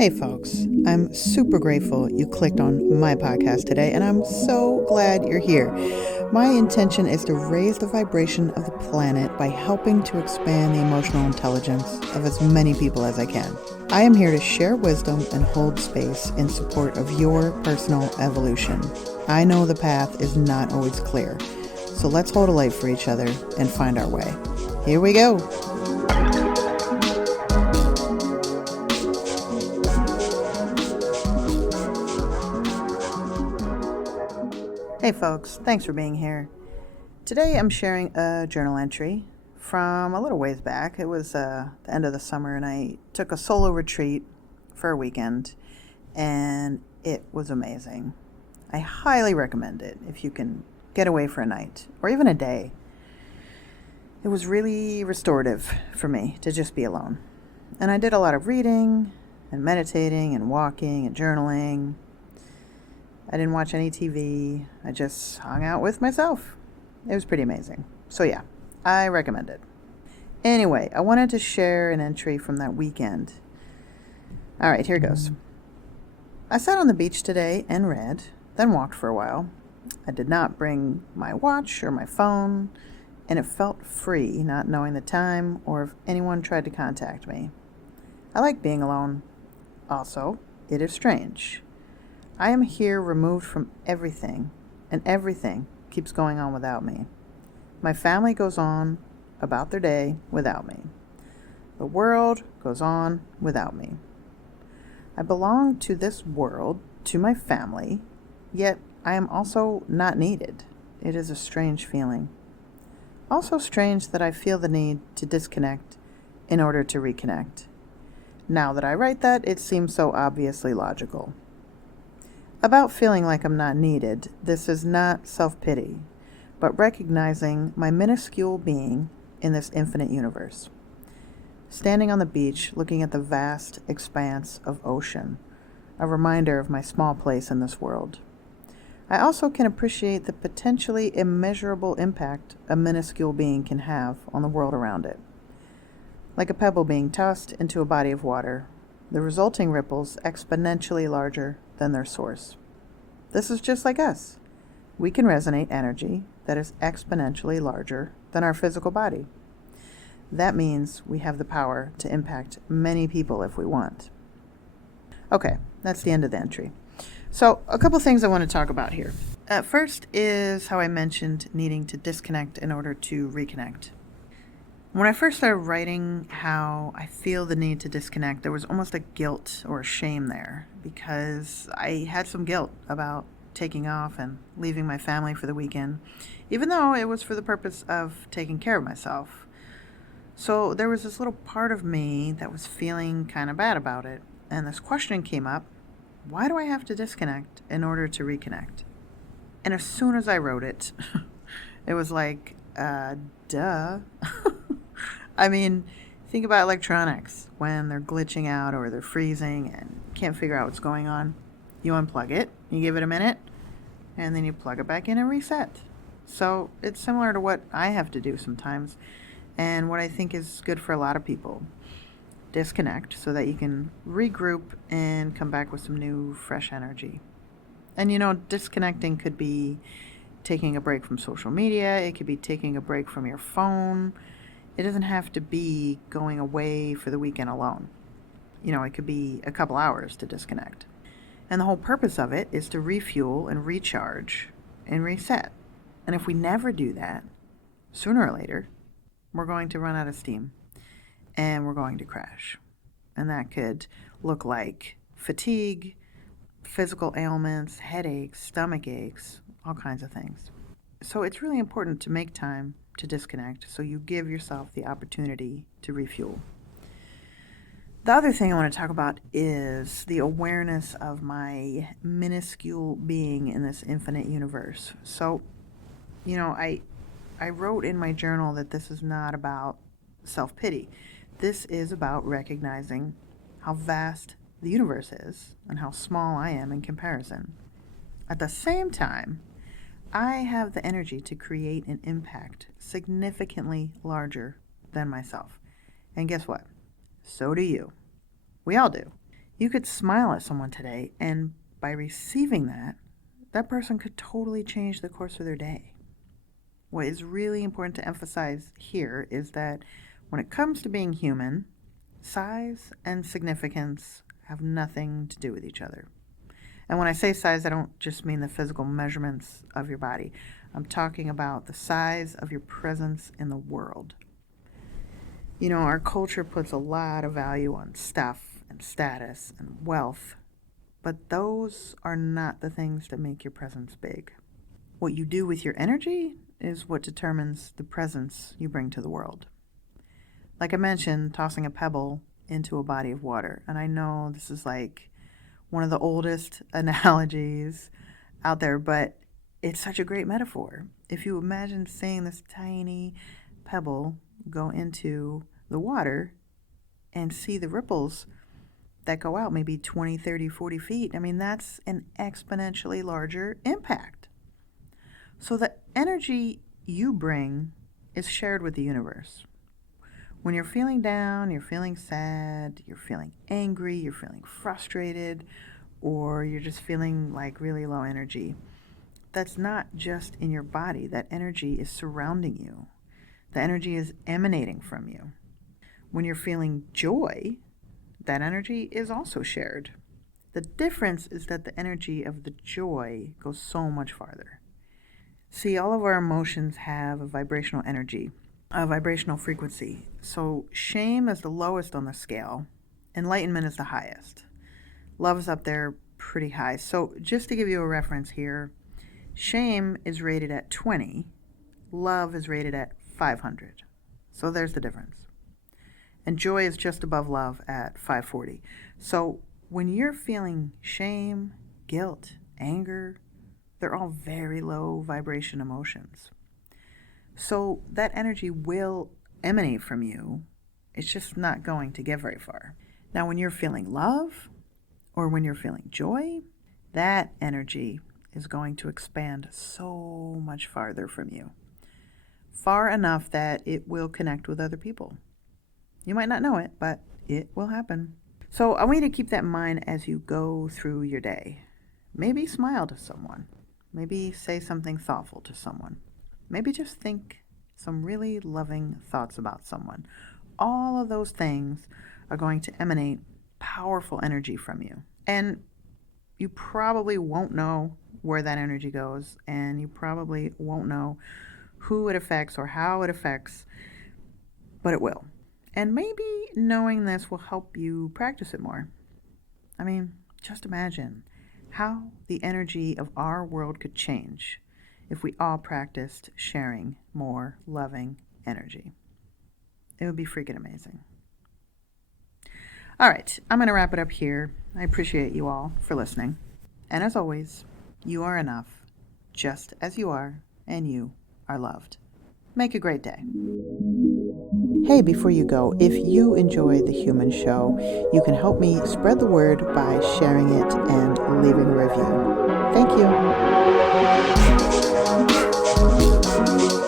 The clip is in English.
Hey folks, I'm super grateful you clicked on my podcast today, and I'm so glad you're here. My intention is to raise the vibration of the planet by helping to expand the emotional intelligence of as many people as I can. I am here to share wisdom and hold space in support of your personal evolution. I know the path is not always clear, so let's hold a light for each other and find our way. Here we go. Hey folks, thanks for being here. Today I'm sharing a journal entry from a little ways back. It was the end of the summer and I took a solo retreat for a weekend and it was amazing. I highly recommend it if you can get away for a night or even a day. It was really restorative for me to just be alone. And I did a lot of reading and meditating and walking and journaling. I didn't watch any TV. I just hung out with myself. It was pretty amazing. So yeah, I recommend it. Anyway, I wanted to share an entry from that weekend. All right, here goes. I sat on the beach today and read, then walked for a while. I did not bring my watch or my phone, and it felt free not knowing the time or if anyone tried to contact me. I like being alone. Also, it is strange. I am here removed from everything, and everything keeps going on without me. My family goes on about their day without me. The world goes on without me. I belong to this world, to my family, yet I am also not needed. It is a strange feeling. Also strange that I feel the need to disconnect in order to reconnect. Now that I write that, it seems so obviously logical. About feeling like I'm not needed, this is not self-pity, but recognizing my minuscule being in this infinite universe. Standing on the beach, looking at the vast expanse of ocean, a reminder of my small place in this world. I also can appreciate the potentially immeasurable impact a minuscule being can have on the world around it. Like a pebble being tossed into a body of water, the resulting ripples exponentially larger than their source. This is just like us. We can resonate energy that is exponentially larger than our physical body. That means we have the power to impact many people if we want. Okay, that's the end of the entry. So, a couple things I want to talk about here. First is how I mentioned needing to disconnect in order to reconnect. When I first started writing how I feel the need to disconnect, there was almost a guilt or a shame there because I had some guilt about taking off and leaving my family for the weekend, even though it was for the purpose of taking care of myself. So there was this little part of me that was feeling kind of bad about it, and this question came up: why do I have to disconnect in order to reconnect? And as soon as I wrote it, it was like, duh. I mean, think about electronics when they're glitching out or they're freezing and can't figure out what's going on. You unplug it, you give it a minute, and then you plug it back in and reset. So it's similar to what I have to do sometimes, and what I think is good for a lot of people. Disconnect so that you can regroup and come back with some new, fresh energy. And disconnecting could be taking a break from social media. It could be taking a break from your phone. It doesn't have to be going away for the weekend alone. It could be a couple hours to disconnect. And the whole purpose of it is to refuel and recharge and reset. And if we never do that, sooner or later, we're going to run out of steam and we're going to crash. And that could look like fatigue, physical ailments, headaches, stomach aches, all kinds of things. So it's really important to make time to disconnect so you give yourself the opportunity to refuel. The other thing I want to talk about is the awareness of my minuscule being in this infinite universe. So, I wrote in my journal that this is not about self-pity. This is about recognizing how vast the universe is and how small I am in comparison. At the same time, I have the energy to create an impact significantly larger than myself. And guess what? So do you. We all do. You could smile at someone today, and by receiving that, that person could totally change the course of their day. What is really important to emphasize here is that when it comes to being human, size and significance have nothing to do with each other. And when I say size, I don't just mean the physical measurements of your body. I'm talking about the size of your presence in the world. You know, our culture puts a lot of value on stuff and status and wealth, but those are not the things that make your presence big. What you do with your energy is what determines the presence you bring to the world. Like I mentioned, tossing a pebble into a body of water. And I know this is like one of the oldest analogies out there, but it's such a great metaphor. If you imagine seeing this tiny pebble go into the water and see the ripples that go out maybe 20, 30, 40 feet, I mean, that's an exponentially larger impact. So the energy you bring is shared with the universe. When you're feeling down, you're feeling sad, you're feeling angry, you're feeling frustrated, or you're just feeling like really low energy, that's not just in your body. That energy is surrounding you. The energy is emanating from you. When you're feeling joy, that energy is also shared. The difference is that the energy of the joy goes so much farther. See, all of our emotions have a vibrational energy, a vibrational frequency. So shame is the lowest on the scale. Enlightenment is the highest. Love is up there pretty high. So just to give you a reference here, shame is rated at 20. Love is rated at 500. So there's the difference. And joy is just above love at 540. So when you're feeling shame, guilt, anger, they're all very low vibration emotions. So that energy will emanate from you. It's just not going to get very far. Now, when you're feeling love or when you're feeling joy, that energy is going to expand so much farther from you. Far enough that it will connect with other people. You might not know it, but it will happen. So I want you to keep that in mind as you go through your day. Maybe smile to someone. Maybe say something thoughtful to someone. Maybe just think some really loving thoughts about someone. All of those things are going to emanate powerful energy from you. And you probably won't know where that energy goes, and you probably won't know who it affects or how it affects, but it will. And maybe knowing this will help you practice it more. I mean, just imagine how the energy of our world could change if we all practiced sharing more loving energy. It would be freaking amazing. All right, I'm going to wrap it up here. I appreciate you all for listening. And as always, you are enough, just as you are, and you are loved. Make a great day. Hey, before you go, if you enjoy The Human Show, you can help me spread the word by sharing it and leaving a review. Thank you.